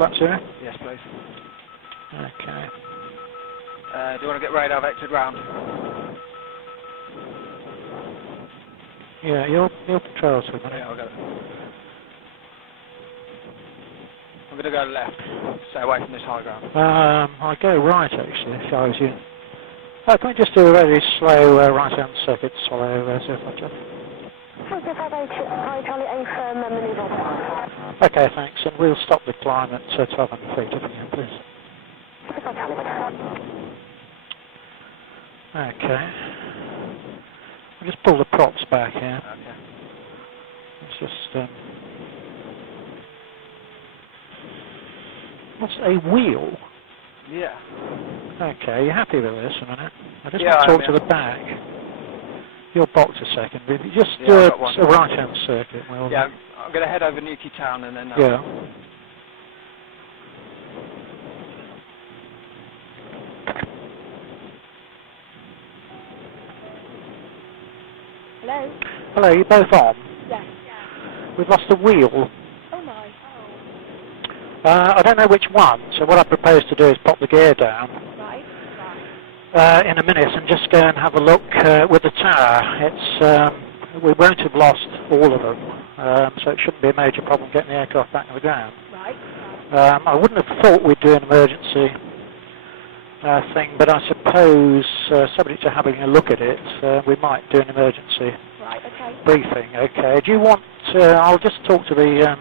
flat 0? Yes, please. Okay. Do you want to get radar vectored round? Yeah, your patrol's with me. Yeah, I'll go. I'm going to go left. Stay away from this high ground. I'll go right actually, if I was you. Oh, can we just do a very slow right-hand circuit, swallow 05 Okay, thanks, and we'll stop the climb at 1200 feet if we can, please. Okay. We'll just pull the props back here. Okay. It's just, what's a wheel? Yeah. Okay, you happy with this a minute? I just Yeah, want to talk I to am, the back. You'll box a second. If you just Yeah, do I've got a right-hand circuit. We'll, Yeah, I'm going to head over Newquay Town and then... yeah. Hello? Hello, you both on? Yes. We've lost the wheel. Oh my. I don't know which one, so what I propose to do is pop the gear down in a minute and just go and have a look with the tower. It's we won't have lost all of them, so it shouldn't be a major problem getting the aircraft back to the ground. Right. I wouldn't have thought we'd do an emergency thing, but I suppose, subject to having a look at it, we might do an emergency briefing. Okay. Do you want? I'll just talk to the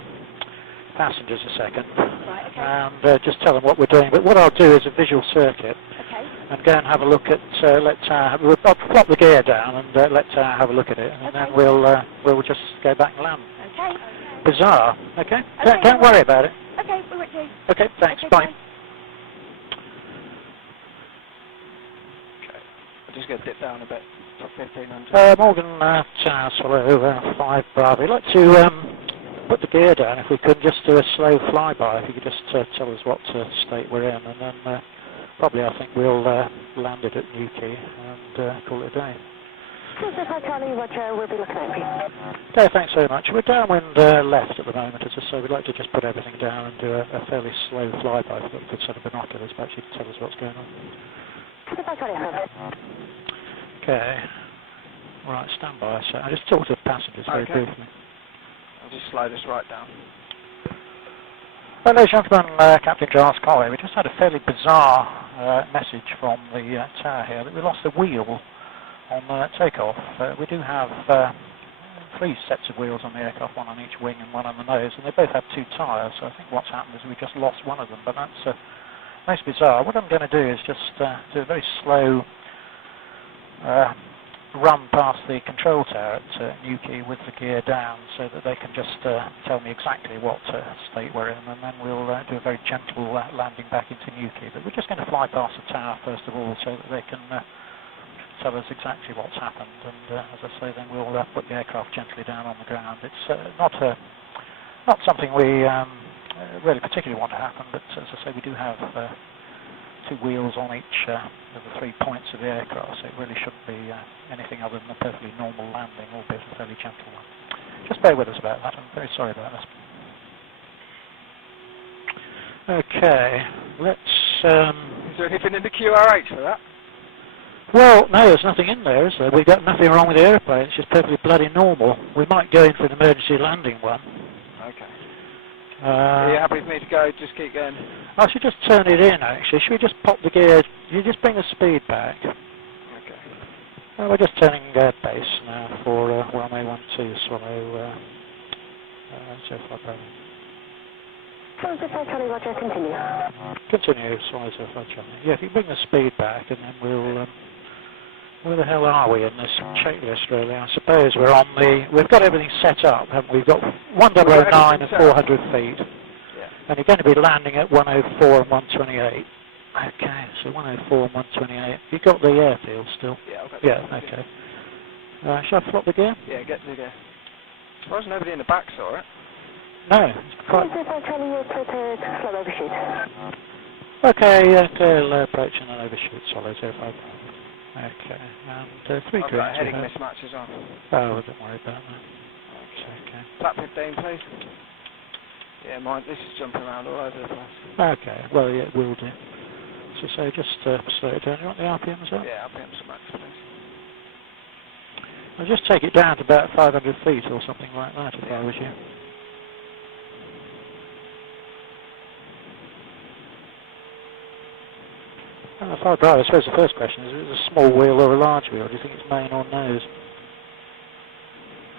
passengers a second, and just tell them what we're doing. But what I'll do is a visual circuit, and go and have a look at. I'll flop the gear down and let Tower have a look at it, and then we'll just go back and land. Okay. Bizarre. Okay. Don't worry about it. Okay, we won't do. Okay. Thanks. Okay, Bye. bye. I'm just going to dip down a bit. Top 1500. Morgan Tower, Swallow 5 Bravo. I'd like to put the gear down if we could, just do a slow flyby. If you could just tell us what state we're in, and then probably I think we'll land it at Newquay and call it a day. We'll be looking at you. Okay, thanks very much. We're downwind left at the moment, as I say. We'd like to just put everything down and do a fairly slow flyby. We've got a good set of binoculars, but actually tell us what's going on. Okay. Right, stand by. So I just talked to the passengers very briefly. I'll just slow this right down. Well, ladies and gentlemen, Captain Giles Colley, we just had a fairly bizarre message from the tower here that we lost the wheel on takeoff. We do have 3 sets of wheels on the aircraft, one on each wing and one on the nose, and they both have 2 tyres, so I think what's happened is we just lost one of them, but that's most bizarre. What I'm going to do is just do a very slow run past the control tower at Newquay with the gear down, so that they can just tell me exactly what state we're in, and then we'll do a very gentle landing back into Newquay. But we're just going to fly past the tower first of all, so that they can tell us exactly what's happened, and as I say, then we'll put the aircraft gently down on the ground. It's not something we really particularly want to happen, but as I say, we do have 2 wheels on each of the 3 points of the aircraft, so it really shouldn't be anything other than a perfectly normal landing, albeit a fairly gentle one. Just bear with us about that. I'm very sorry about this. Okay, let's... Is there anything in the QRH for that? Well, no, there's nothing in there, is there? We've got nothing wrong with the airplane. It's just perfectly bloody normal. We might go in for an emergency landing one. Okay. Are you happy with me to go? Just keep going. I should just turn it in, actually. Should we just pop the gear? You just bring the speed back. Okay. We're just turning base now for 1012 Swallow 05 Bravo. Roger, continue. Continue, Swallow 05 Charlie. Yeah, if you bring the speed back, and then we'll... where the hell are we in this checklist, really? I suppose we're on the... We've got everything set up, haven't we? We've got 1009 and 400 feet. Yeah. And you're going to be landing at 104 and 128. Okay, so 104 and 128. You got the airfield still? Yeah, I've got okay. Shall I flop the gear? Yeah, get the gear. As far as nobody in the back saw it. No. It's quite... Slow overshoot. Okay, tail approach and an overshoot, solid 05. Okay, and 3 I've greens. got heading mismatches on. Oh, don't worry about that. Okay. Flat 15, please. Yeah, mine. This is jumping around all over the place. Okay, well, yeah, it will do. So just slow it down. You want the RPMs up? Yeah, RPMs max, please. I'll just take it down to about 500 feet or something like that if I was you. Well, if I drive, I suppose the first question is it a small wheel or a large wheel? Do you think it's main or nose?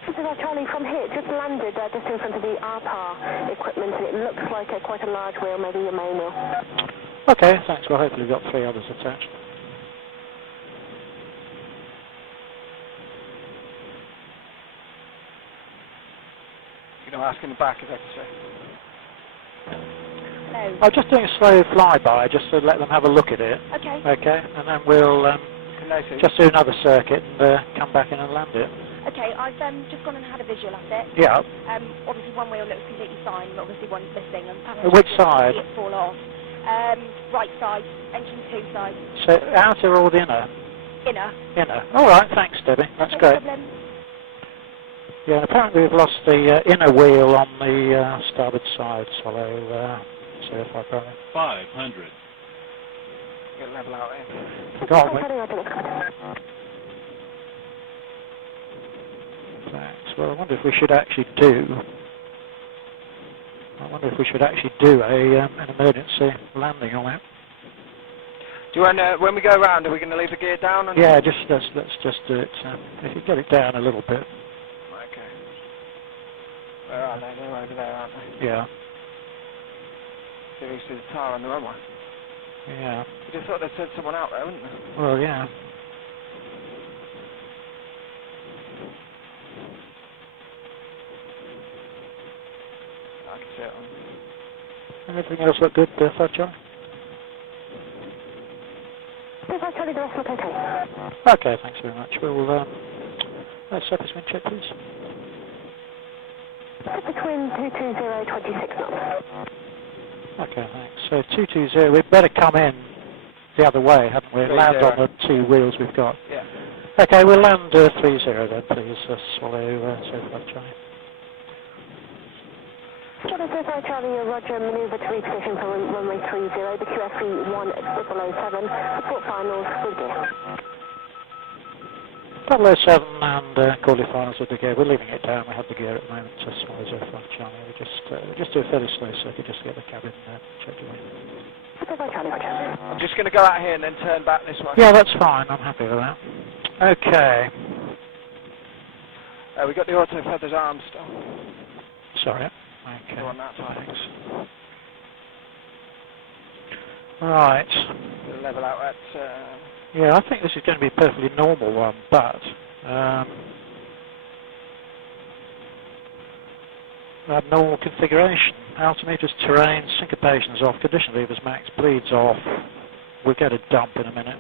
This is Charlie from here. Just landed just in front of the RPAR equipment, and it looks like quite a large wheel, maybe your main wheel. Okay, thanks. Well, hopefully we've got 3 others attached. You know, ask in the back if that's Hello. I'm just doing a slow flyby just to let them have a look at it. Okay. Okay, and then we'll just do another circuit and come back in and land it. Okay, I've just gone and had a visual at it. Yeah. Obviously one wheel looks completely fine, but obviously one's missing. And Which side? It fall off. Right side, engine 2 side. So outer or the inner? Inner. Inner. All right, thanks, Debbie. That's great. No problem. Yeah, and apparently we've lost the inner wheel on the starboard side, so if I probably 500. get level out in. forgot me. Thanks. Well, I wonder if we should actually do an emergency landing on it. Do you want when we go around, are we going to leave the gear down? And Yeah, let's just do it. If you get it down a little bit. Okay. Where are they? They're over there, aren't they? Yeah. So you see the tire on the runway. Yeah. You just thought they'd sent someone out there, wouldn't they? Well, yeah. I can see it on. Anything else look good, Fudger? Yes, Charlie, the rest look okay. Okay, thanks very much. We'll surface wind check, please. Between 220, 26 knots. Okay, thanks. So 220, we'd better come in the other way, hadn't we? Land on the 2 wheels we've got. Yeah. Okay, we'll land 30 then, please. Swallow, so far, Charlie. Swallow, so far, Charlie, Roger, manoeuvre to reposition for runway 30, the QFE 1007, support finals with gear. 007 and quarterly finals with the gear. We're leaving it down. We have the gear at the moment, so Swallow, so far, Charlie. We just do a fairly slow circuit just to get the cabin checked away. So far, Charlie, Roger. I'm just going to go out here and then turn back this way. Yeah, that's fine. I'm happy with that. Okay. We've got the auto feathers arm still. Sorry. Okay. Go on that side. Thanks. Right. We'll level out at... Yeah, I think this is going to be a perfectly normal one, but abnormal configuration. Altimeters, terrain, syncopation's off, condition levers max, bleeds off. We'll get a dump in a minute.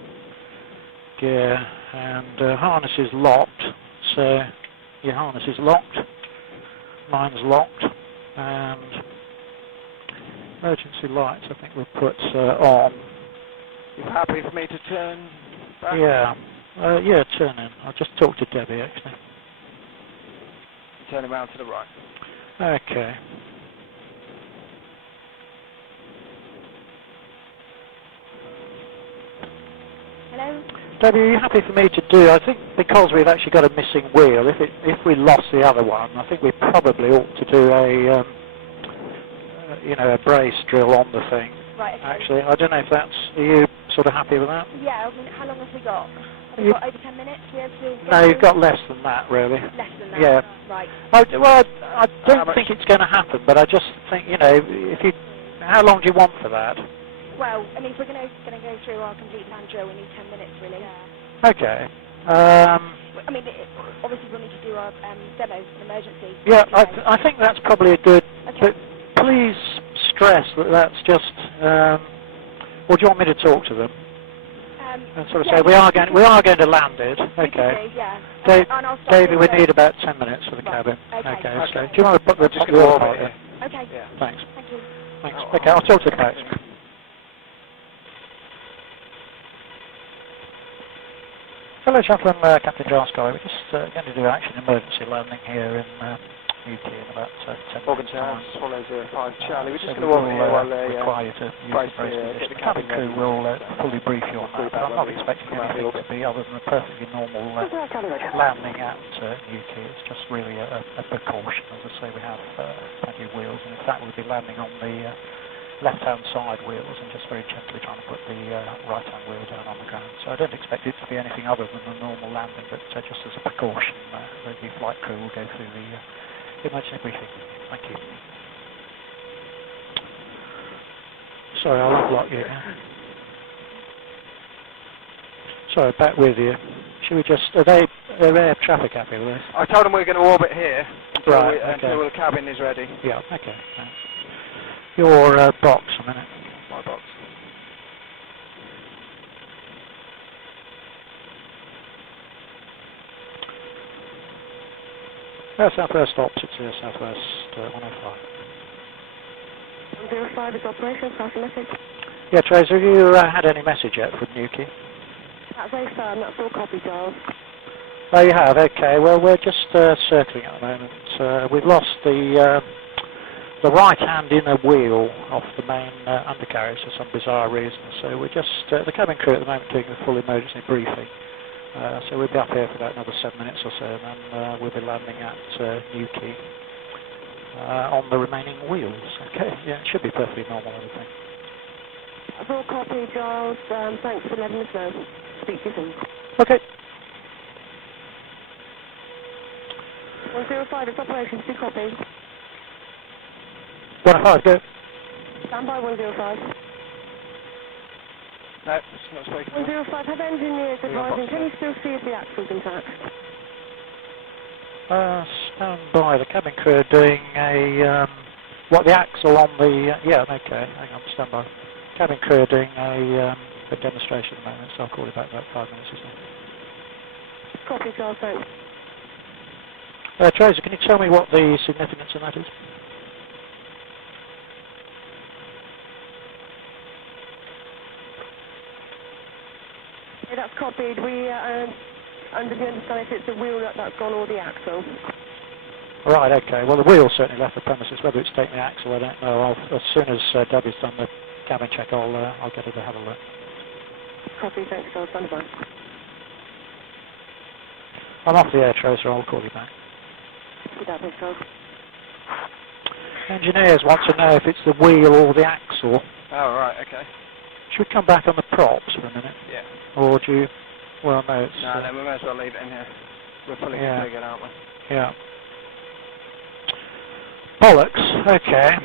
Gear and harness is locked. So your harness is locked. Mine's locked. And emergency lights, I think we'll put on. You happy for me to turn back? Yeah. Yeah, turn in. I'll just talk to Debbie, actually. Turn around to the right. Okay. Hello? Debbie, are you happy for me to do? I think because we've actually got a missing wheel, if we lost the other one, I think we probably ought to do a a brace drill on the thing. Right, okay. Actually, I don't know if that's. Are you sort of happy with that? Yeah, I mean, how long have we got? Have we got over 10 minutes? No, you've got less than that, really. Less than that? Yeah. Right. I don't think it's going to happen, but I just think, how long do you want for that? Well, I mean, if we're going to go through our complete land drill, we need 10 minutes, really. Yeah. Okay. I mean, obviously we'll need to do our demo, an emergency. Yeah, I think that's probably a good... Okay. But please stress that that's just... or do you want me to talk to them? And sort of say, we are going to land it. Okay. Do, yeah. David, we need about 10 minutes for the cabin. Okay. So do you want to put the wheel part in? Okay. Yeah. Thanks. Thank you. Thanks. Okay, I'll talk to the back. Hello, Chaplain, Captain John Scully. We're just going to do an emergency landing here in UK in about 10 Morgan minutes Tower, time. Swallow 05 Charlie. We're So just we going to walk will, here while they require you to use the brace brace get position. the The cabin cabin crew ready. will fully brief you on We'll that, but I'm when not we expecting come out anything the to be other than a perfectly normal landing at UK. It's just really a precaution. As I say, we have plenty of wheels, and in fact we'll be landing on the left-hand side wheels and just very gently trying to put the right-hand wheel down on the ground. So I don't expect it to be anything other than a normal landing, but just as a precaution, the flight crew will go through the emergency briefing. Thank you. Sorry, I'll unblock you now. Sorry, back with you. Should we just... Are they air traffic happy with this? I told them we're going to orbit here until, Right, until the cabin is ready. Yeah, okay, thanks. Your box a minute. My box. Southwest ops, it's here, Southwest 105. 105 is operational, pass a message. Yeah, Trace, have you had any message yet from Newquay? That's a firm, that's all copy, Giles. Oh, you have? Okay, well, we're just circling at the moment. We've lost the right-hand inner wheel off the main undercarriage for some bizarre reason, so we're just, the cabin crew at the moment doing the full emergency briefing. So we'll be up here for about another 7 minutes or so, and then we'll be landing at Newquay on the remaining wheels. Okay, yeah, it should be perfectly normal, everything. That's all copy, Giles. Thanks for letting us know. Speak to you soon. Okay. 105 is operations, do copy. 105, go. Stand by 105. No, it's not speaking. 105, have engineers advising, can you still see if the axle's intact? Stand by. The cabin crew are doing a, the axle on the, yeah, okay, hang on, stand by. Cabin crew are doing a demonstration at the moment, so I'll call you back about 5 minutes or so. Copy, Charles, thanks. Tracer, can you tell me what the significance of that is? Okay, that's copied. We under the understanding if it's the wheel that's gone or the axle. Right, okay. Well, the wheel certainly left the premises. Whether it's taken the axle, I don't know. As soon as Debbie's done the cabin check, I'll get her to have a look. Copy, thanks, Charles. Stand by. I'm off the air tracer. I'll call you back. Good afternoon, Charles. Engineers want to know if it's the wheel or the axle. Oh, right, okay. Should we come back on the props for a minute? Yeah. Or do you... Well, no, it's... No, then we may as well leave it in here. We're fully configured, aren't we? Yeah. Bollocks. Okay.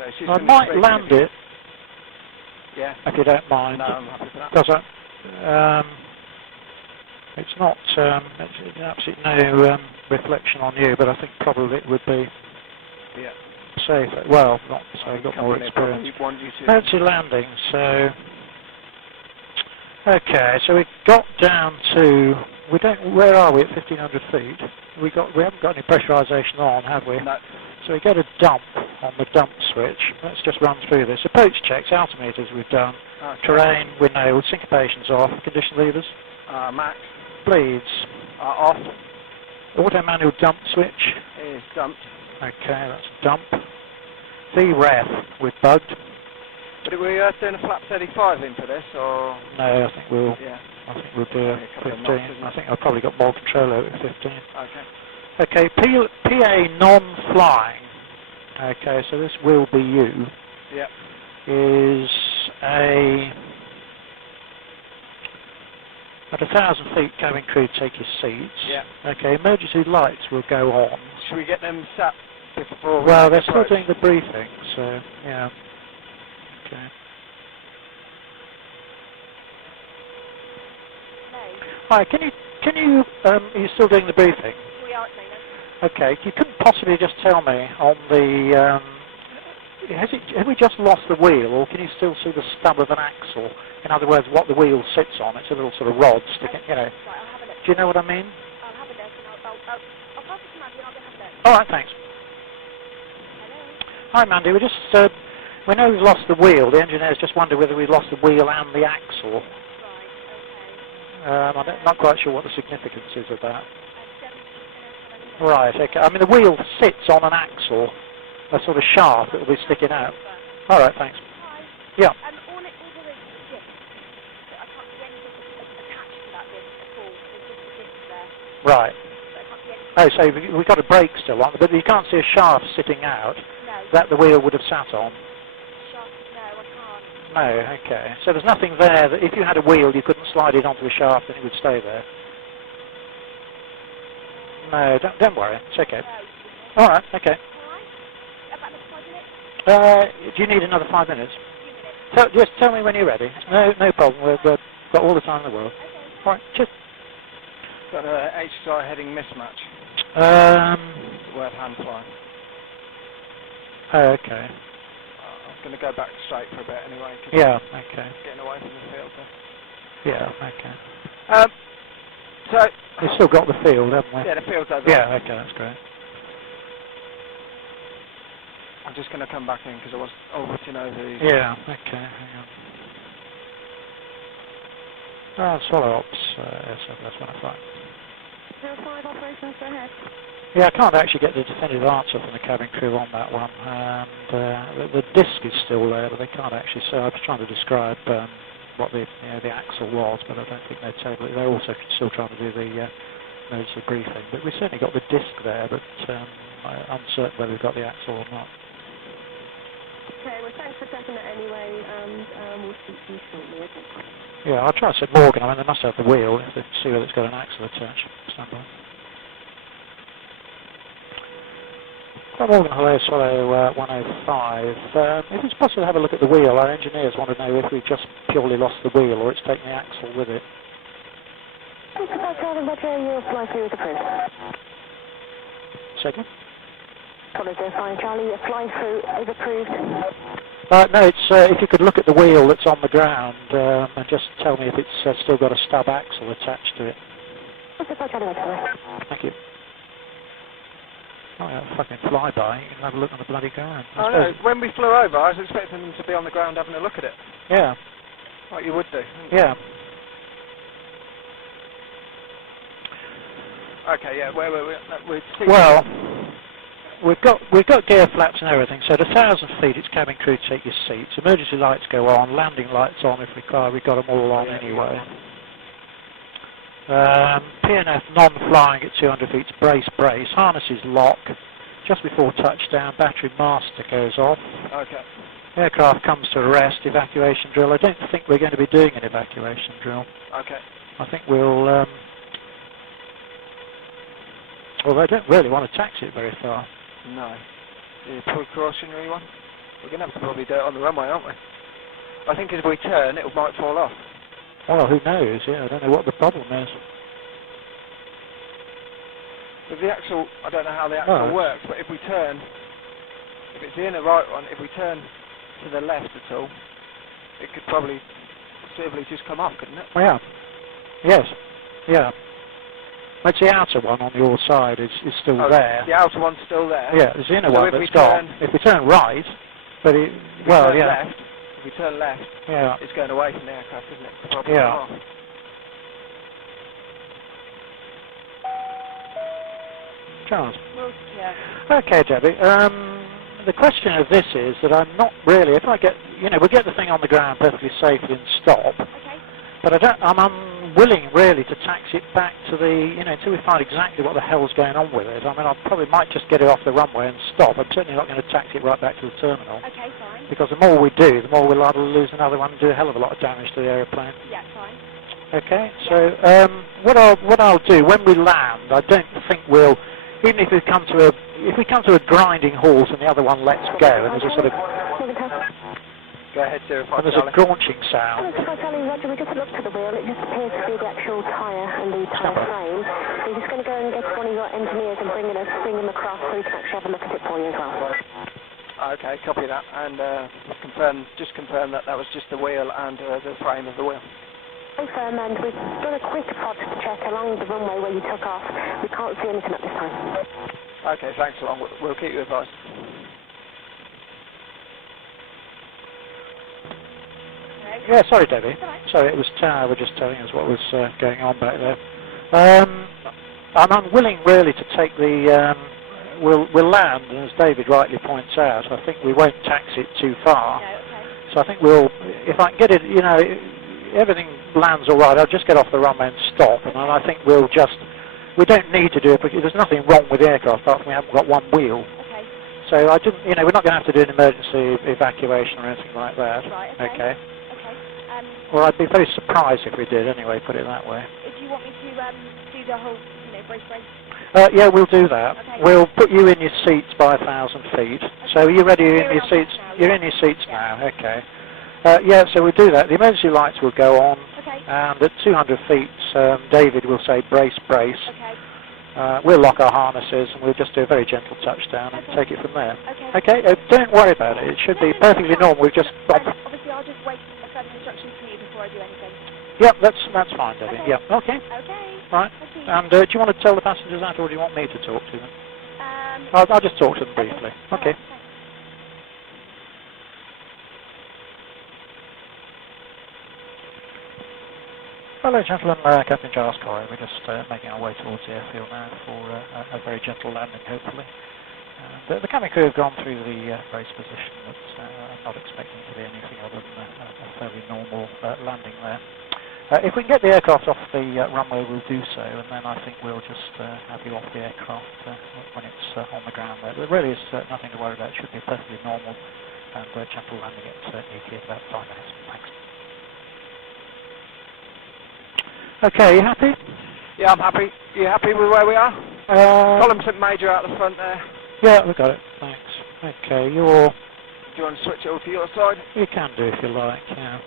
Okay, I might land it. Yeah. If you don't mind. No, I'm happy for that. Because it's not... it's absolutely no reflection on you, but I think probably it would be... Yeah. Safe. Well, not so. I've got more experience. Emergency landing. So, okay. So we got down to. We don't. Where are we at 1,500 feet? We haven't got any pressurization on, have we? No. So we get a dump on the dump switch. Let's just run through this. Approach checks, altimeters we've done. Okay. Terrain we nailed. Syncopation's off. Condition levers. Max. Bleeds. Off. Auto manual dump switch. Is dumped. Okay, that's dump. VREF, we've bugged. But are we doing a flap 35 in for this, or...? No, I think we'll... Yeah. I think we'll do a 15. Knots, I think I've probably got more control over 15. Okay. Okay, PA non-flying. Okay, so this will be you. Yep. Is a... At 1,000 feet, cabin crew take your seats. Yeah. Okay, emergency lights will go on. Should we get them sat before? Well, they're still doing the briefing, so yeah. Okay. Hi, can you are you still doing the briefing? We are, Trainer. Okay, you couldn't possibly just tell me on the have we just lost the wheel, or can you still see the stub of an axle? In other words, what the wheel sits on. It's a little sort of rod sticking, you know. Right, I'll have a look. Do you know what I mean? I'll have a look and I'll pass it to Mandy and I'll have a look. All right, thanks. Hello? Hi, Mandy. We just we know we've lost the wheel. The engineers just wonder whether we lost the wheel and the axle. Right, okay. I'm not quite sure what the significance is of that. Right, okay. I mean, the wheel sits on an axle, a sort of shaft that will be sticking out. All right, thanks. Hi. Yeah. All there is a disc. I can't see anything attached to that disc at all. There's just a disc there. Right. But I can't see anything. Oh, so we've got a brake still on, but you can't see a shaft sitting out No. that the wheel would have sat on. Shaft, no, I can't. No, okay. So there's nothing there that if you had a wheel, you couldn't slide it onto the shaft and it would stay there. No, don't worry. It's okay. No. All right, okay. Alright. About another 5 minutes? Do you need another 5 minutes? A few minutes. Just tell me when you're ready. No problem. We've got all the time in the world. Okay. All right, cheers. Got a HSI heading mismatch. Worth hand flying. Okay. I'm going to go back straight for a bit anyway. 'Cause Yeah, okay. getting away from the field there. Yeah, okay. So We've still got the field, haven't we? yeah, the field's over. Yeah, okay, that's great. I'm just going to come back in because I was orbiting over the... Yeah, okay, hang on. Swallow Ops, SFS 105. 05 operations, go ahead. Yeah, I can't actually get the definitive answer from the cabin crew on that one. And the disc is still there, but they can't actually say. I was trying to describe what the axle was, but I don't think they're totally. They're also still trying to do the notice of briefing. But we've certainly got the disc there, but I'm uncertain whether we've got the axle or not. Okay, well thanks for checking it anyway, and we'll speak to you shortly, okay? Yeah, I'll try to set Morgan. I mean, they must have the wheel if they see whether it's got an axle attached. Stand by. Morgan, hello, Swallow 105. If it's possible to have a look at the wheel, our engineers want to know if we've just purely lost the wheel or it's taken the axle with it. Charlie, Roger, you'll fly through with the proof. Second? Apologies, fine, Charlie, your fly through is approved. No, it's if you could look at the wheel that's on the ground and just tell me if it's still got a stub axle attached to it. Thank you. Oh, yeah, fucking flyby. You can have a look on the bloody ground. Oh no, when we flew over, I was expecting them to be on the ground having a look at it. Yeah. Like you would do. Yeah. Okay, yeah, where were we? Well, we've got gear flaps and everything, so at 1,000 feet it's cabin crew to take your seats. Emergency lights go on, landing lights on if required, we've got them all on anyway. PNF non-flying at 200 feet, brace, harnesses lock. Just before touchdown, battery master goes off. Okay. Aircraft comes to rest, evacuation drill. I don't think we're going to be doing an evacuation drill. Okay. I think we'll, although I don't really want to taxi it very far. No. The precautionary one? We're going to have to probably do it on the runway, aren't we? I think as we turn, it might fall off. Well, who knows? Yeah, I don't know what the problem is. With the axle, I don't know how the axle works, but if we turn, if it's the inner right one, if we turn to the left at all, it could probably possibly just come off, couldn't it? Oh, yeah. Yes. Yeah. It's the outer one on your side is still there. The outer one's still there? Yeah, there's the inner one that's gone. If we turn right, but it, well, yeah. Left, if we turn left, yeah, it's going away from the aircraft, isn't it? Probably yeah. off. Charles. Well, yeah. Okay, Debbie. The question of this is that I'm not really, if I get, we get the thing on the ground perfectly safely and stop, Okay. but I'm unwilling really to taxi it back to the, until we find exactly what the hell's going on with it. I mean, I probably might just get it off the runway and stop. I'm certainly not going to taxi it right back to the terminal. Okay, fine. Because the more we do, the more we'll either lose another one and do a hell of a lot of damage to the aeroplane. Yeah, fine. Okay, so what I'll do when we land, I don't think we'll, even if we come to a grinding halt and the other one lets go, and there's a sort of Go ahead, 05 and there's a graunching sound. Charlie, Roger, we just looked at the wheel. It just appears to be the actual tyre and the tyre frame. We're just going to go and get one of your engineers and bring him across so we can actually have a look at it for you as well. Okay, copy that, and just confirm that was just the wheel and the frame of the wheel. Confirm, and we've done a quick pod check along the runway where you took off. We can't see anything at this time. Okay, thanks a lot. We'll keep you advised. Yeah, sorry, Debbie. Sorry, it was Tower were just telling us what was going on back there. I'm unwilling really to take the, we'll land, and as David rightly points out, I think we won't taxi it too far. No, okay. So I think we'll, if I can get it, you know, everything lands all right, I'll just get off the runway and stop, and then I think we'll just, we don't need to do it because there's nothing wrong with the aircraft apart from we haven't got one wheel. Okay. So I didn't, you know, we're not going to have to do an emergency evacuation or anything like that. Right, okay. Okay. Okay. Well, I'd be very surprised if we did anyway, put it that way. Do you want me to do the whole, you know, brace? Yeah, we'll do that. Okay. We'll put you in your seats by 1,000 feet. Okay. So are you ready in We're your on seats? now, You're yeah. in your seats Yeah. now, okay. Yeah, so we'll do that. The emergency lights will go on, Okay. and at 200 feet, David will say brace, brace. Okay. We'll lock our harnesses, and we'll just do a very gentle touchdown and Okay. take it from there. Okay. Okay, don't worry about it. It should be perfectly normal. We've just... Obviously, I'll just wait for further instructions from you before I do anything. Yep, that's fine, David. Okay. Yeah, okay. Okay. Right. Thank you. And do you want to tell the passengers that, or do you want me to talk to them? I'll just talk to them briefly. Okay. Alright, thanks. Hello, gentlemen. Captain Giles Corey. We're just making our way towards the airfield now for a very gentle landing, hopefully. The cabin crew have gone through the brace position, but I'm not expecting to be anything other than a fairly normal landing there. If we can get the aircraft off the runway, we'll do so, and then I think we'll just have you off the aircraft when it's on the ground there. There really is nothing to worry about. It should be perfectly normal and gentle landing at Newquay in about 5 minutes. Thanks. Okay, you happy? Yeah, I'm happy. You happy with where we are? Column St Major out the front there. Yeah, we got it. Thanks. Okay, you're... Do you want to switch it all to your side? You can do if you like, yeah.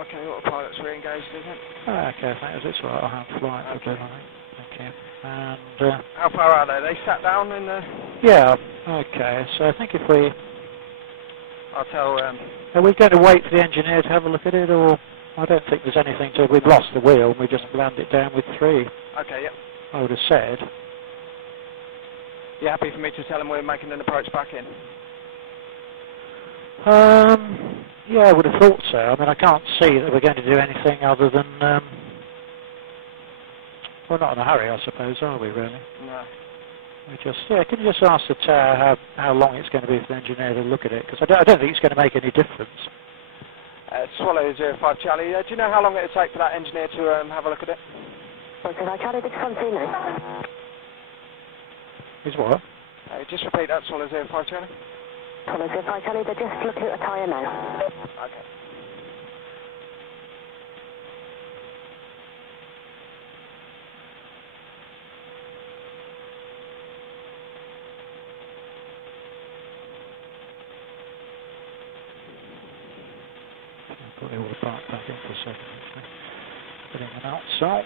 Okay, autopilot's re-engaged, isn't it? Okay, thanks. It's all right. I'll have flight for a bit, I think. Thank you. And... How far are they? They sat down in the... yeah, okay. So I think if we... I'll tell... Are we going to wait for the engineer to have a look at it, or... I don't think there's anything to... We've lost the wheel, and we just land it down with 3. Okay, yep. I would have said. You happy for me to tell them we're making an approach back in? Yeah, I would have thought so. I mean, I can't see that we're going to do anything other than... we're not in a hurry, I suppose, are we, really? No. We just... Yeah, can you just ask the tower how long it's going to be for the engineer to look at it? Because I don't think it's going to make any difference. Swallow 05 Charlie, do you know how long it'll take for that engineer to have a look at it? Swallow Charlie, this is now. Is what? Just repeat that, Swallow 05 Charlie. Swallow 05 Charlie, they're just looking at the tyre now. Okay. I'll put all the parts back in for a second, actually. Putting them outside.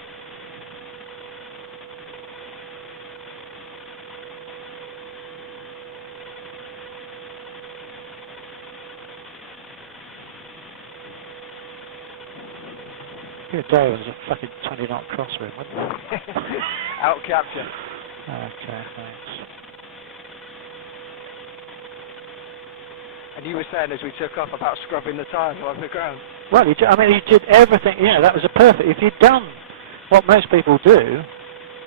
Good day, there's a fucking 20-knot crosswind, wasn't there? Out capture. Okay, thanks. And you were saying as we took off about scrubbing the tyres on the ground. Well, he did everything, you know, that was a perfect... If you'd done what most people do,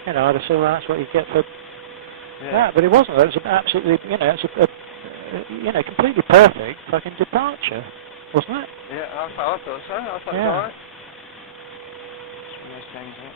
you know, I'd have said, well, that's what you get for that, but it wasn't. It was absolutely, you know, it's you know, completely perfect fucking departure, wasn't it? Yeah, I thought so. I thought it was alright. It's one of those things, isn't it?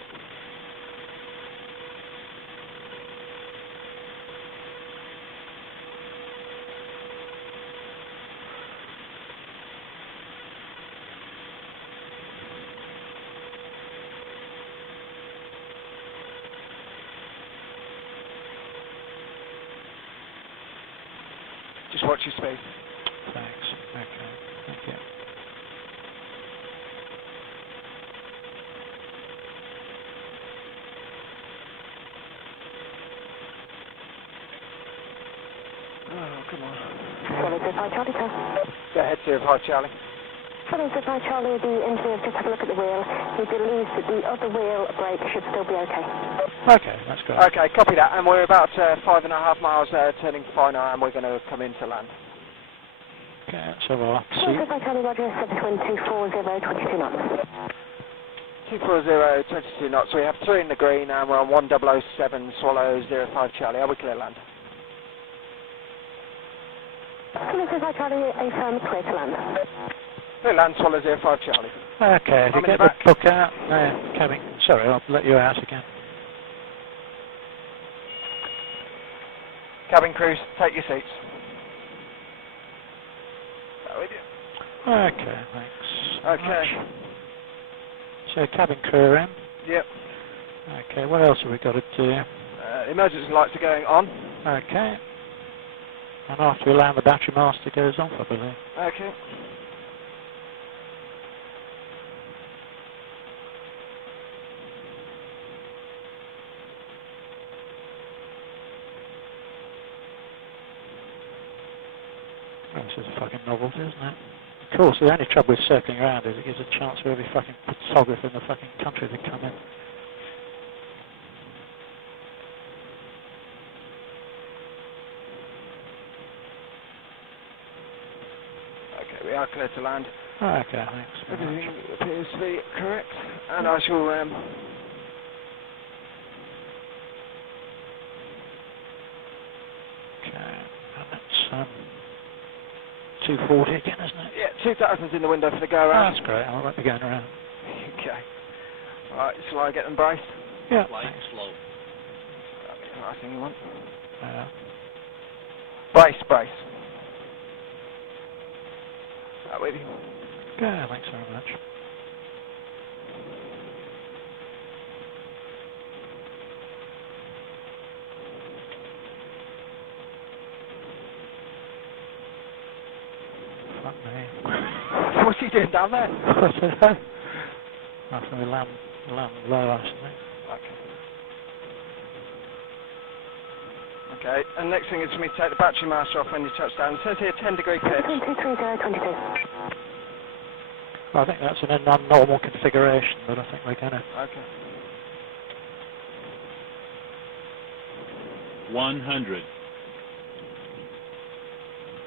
Just watch your speed. Thanks. Okay. Thank you. Oh, come on. Swallow 05 Charlie, sir. Go ahead, 05 Charlie. Swallow 05 Charlie, the engineer's just had a look at the wheel. He believes that the other wheel brake should still be okay. Okay, that's great. Okay, copy that. And we're about 5.5 miles turning final, and we're going to come in to land. Okay, so we'll Swallow 05 Charlie, Roger, 72240, 22 knots. 240, 22 knots. We have 3 in the green and we're on 1007 Swallow 05 Charlie. Are we clear land? Swallow 05 Charlie, a firm clear to land. Clear land, Swallow 05 Charlie. Okay, if you get the book out, cabin, sorry, I'll let you out again. Cabin crews, take your seats. That with you? Okay, thanks. Okay. Much. So cabin crew in. Yep. Okay, what else have we got to do? Emergency lights are going on. Okay. And after we land, the battery master goes off, I believe. Okay. Well, this is a fucking novelty, isn't it? Of course, the only trouble with circling around is it gives a chance for every fucking photographer in the fucking country to come in. Okay, we are clear to land. Okay, thanks. Everything appears to be correct. And I shall... Okay, and that's 240 again, isn't it? Yeah, 2000's in the window for the go around. That's great, I won't be going around. Okay. Alright, shall I get them braced? Yeah. Light slow. That'll be the right thing you want. Brace, brace. That with you. Yeah, thanks very much. Fuck me. What's he doing down there? I don't know. I think we land low, I think. Okay, and next thing is for me to take the battery master off when you touch down. It says here 10 degree pitch. 230, 22. Well, I think that's in a non-normal configuration, but I think we're going to... Okay. 100.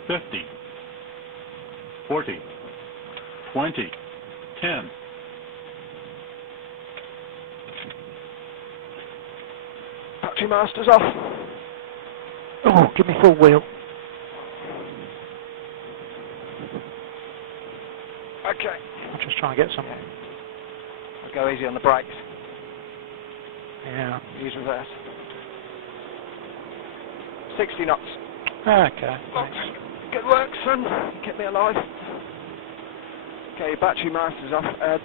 50. 40. 20. 10. Battery master's off. Oh, give me full wheel. Okay. I'll just try and get some... I'll go easy on the brakes. Yeah. Use reverse. 60 knots. Okay, thanks. Good work, son. You kept me alive. Okay, battery master's off.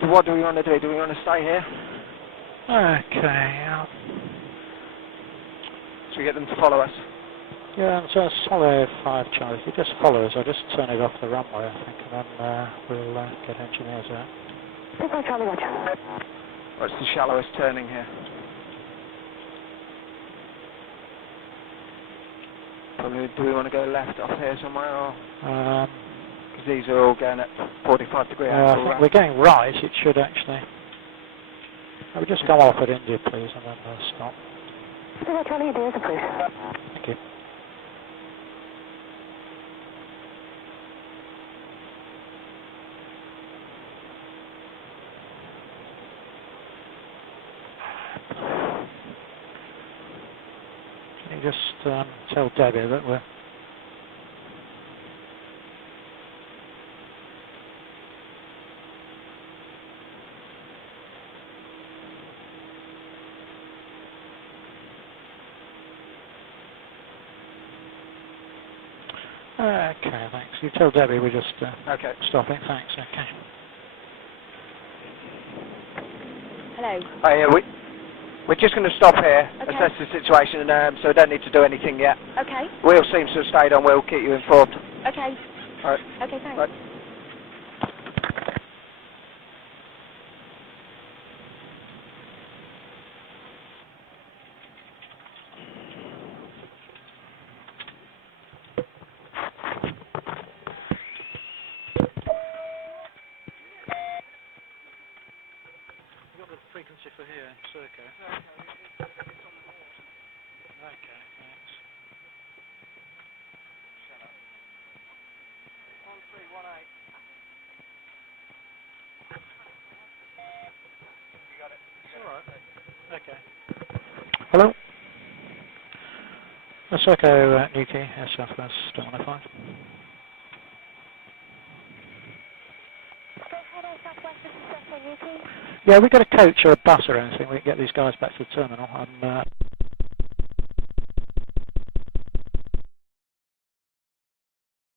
What do we want to do? Do we want to stay here? Okay, yeah. So we get them to follow us. Yeah, so Swallow 05 Charlie, if you just follow us, I'll just turn it off the runway, I think, and then we'll get engineers out. 25 Charlie, roger. What's the shallowest turning here? Probably, do we want to go left off here somewhere, or...? Because these are all going at 45 degree I angle, think we're going right, it should actually. We'll just go off at India, please, and then we'll stop. 25 Charlie, it is approved. Thank you. Can you just tell Debbie that we're... Okay, thanks. You tell Debbie we're just okay. Stopping. Thanks, okay. Hello. Oh, yeah, we're just going to stop here, Okay. assess the situation, so we don't need to do anything yet. Okay. Wheel seems to have stayed on, we'll keep you informed. Okay. Alright. Okay, thanks. Right. You got the frequency for here, circa? Okay, thanks. 1318. Hello? That's Echo Newquay, Air Southwest 105. Yeah, we got a coach or a bus or anything. We can get these guys back to the terminal. I'm